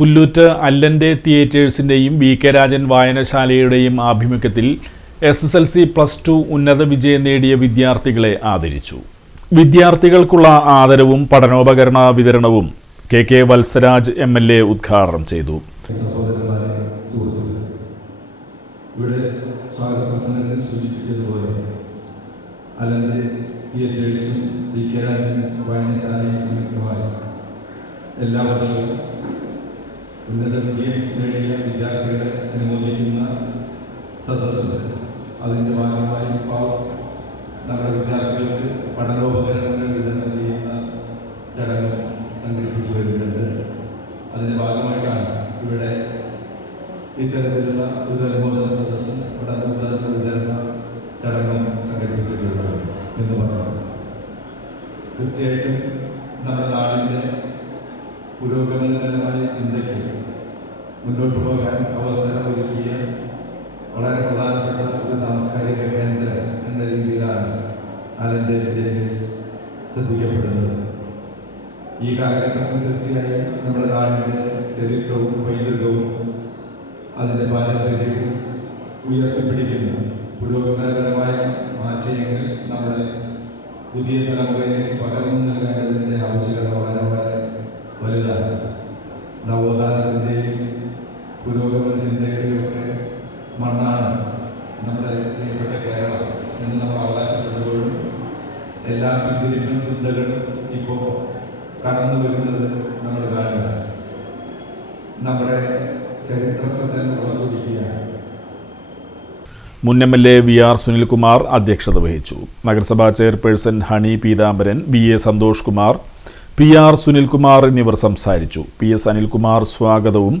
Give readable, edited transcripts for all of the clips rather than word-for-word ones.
Pullut അല്ലൻ്റെ തിയേറ്റേഴ്സിൻ്റെയും VK. Rajan വായനശാലയുടെയും ആഭിമുഖ്യത്തിൽ SSLC +2 ഉന്നത വിജയം നേടിയ വിദ്യാർത്ഥികളെ ആദരിച്ചു. വിദ്യാർത്ഥികൾക്കുള്ള ആദരവും പഠനോപകരണ വിതരണവും K. വത്സരാജ് MLA ഉദ്ഘാടനം ചെയ്തു. ഇവിടെ സ്വാഗതപ്രസംഗത്തിൽ സൂചിപ്പിച്ചതുപോലെ അല്ലൻ്റെ തിയേറ്റേഴ്സും വി.കെ. രാജൻ വായനശാലയും സംയുക്തമായി എല്ലാ വർഷവും ഉന്നത വിജയം നേടിയ വിദ്യാർത്ഥികളെ അനുമോദിക്കുന്ന സദസ്സ് അതിൻ്റെ ഭാഗമായി ഇപ്പോൾ നമ്മുടെ വിദ്യാർത്ഥികൾക്ക് പഠനോപകരണങ്ങൾ വിതരണം ചെയ്യുന്ന ചടങ്ങ് സംഘടിപ്പിച്ചു വരുന്നുണ്ട്. അതിൻ്റെ ഭാഗമായിട്ടാണ് ഇവിടെ ഇത്തരത്തിലുള്ള ഒരു അനുമോദന സദസ്സും പഠനോപകരണ വിതരണ ചടങ്ങും സംഘടിപ്പിച്ചിട്ടുള്ളത് എന്ന് പറഞ്ഞു. തീർച്ചയായിട്ടും നമ്മുടെ നാടിൻ്റെ പുരോഗമനപരമായ ചിന്തയ്ക്ക് മുന്നോട്ട് പോകാൻ അവസരമൊരുക്കിയ വളരെ പ്രധാനപ്പെട്ട ഒരു സാംസ്കാരിക കേന്ദ്രം എന്ന രീതിയിലാണ് അല്ലൻ്റെ തിയേറ്റേഴ്സ് ശ്രദ്ധിക്കപ്പെടുന്നത്. ഈ കാലഘട്ടത്തിൽ തീർച്ചയായും നമ്മുടെ നാടിൻ്റെ ചരിത്രവും പൈതൃകവും അതിൻ്റെ പാരമ്പര്യവും ഉയർത്തിപ്പിടിക്കുന്ന പുരോഗമനപരമായ ആശയങ്ങൾ നമ്മുടെ പുതിയ തലമുറയിലേക്ക് പകർന്നു നൽകേണ്ടതിൻ്റെ ആവശ്യകത വളരെ വളരെ വലുതാണ്. നവോത്ഥാനത്തിൻ്റെയും പുരോഗമന ചിന്തയുടെയും ഒക്കെ മണ്ണാണ് നമ്മുടെ പ്രിയപ്പെട്ട കേരളം എന്ന് നമ്മൾ അവകാശപ്പെടുമ്പോഴും എല്ലാ പിന്തിരിഞ്ഞ ചിന്തകളും ഇപ്പോൾ കടന്നു വരുന്നത് നമ്മൾ കാണുക. നമ്മുടെ ചരിത്രത്തെ തന്നെ ഉറച്ചൊടിക്കുകയാണ്. മുൻ MLA VR സുനിൽകുമാർ അധ്യക്ഷത വഹിച്ചു. നഗരസഭാ chairperson Honey Peethambaran, BA Santhosh Kumar, PR Sunilkumar എന്നിവർ സംസാരിച്ചു. PS അനിൽകുമാർ സ്വാഗതവും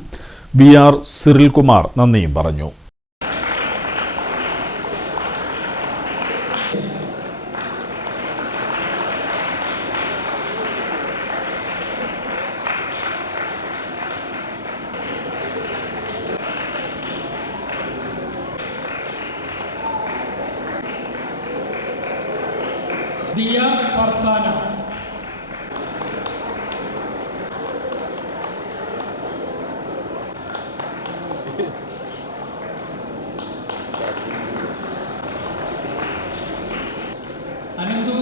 BR സിറിൽകുമാർ നന്ദിയും പറഞ്ഞു. ദിയ ഫർസാന, അനന്തു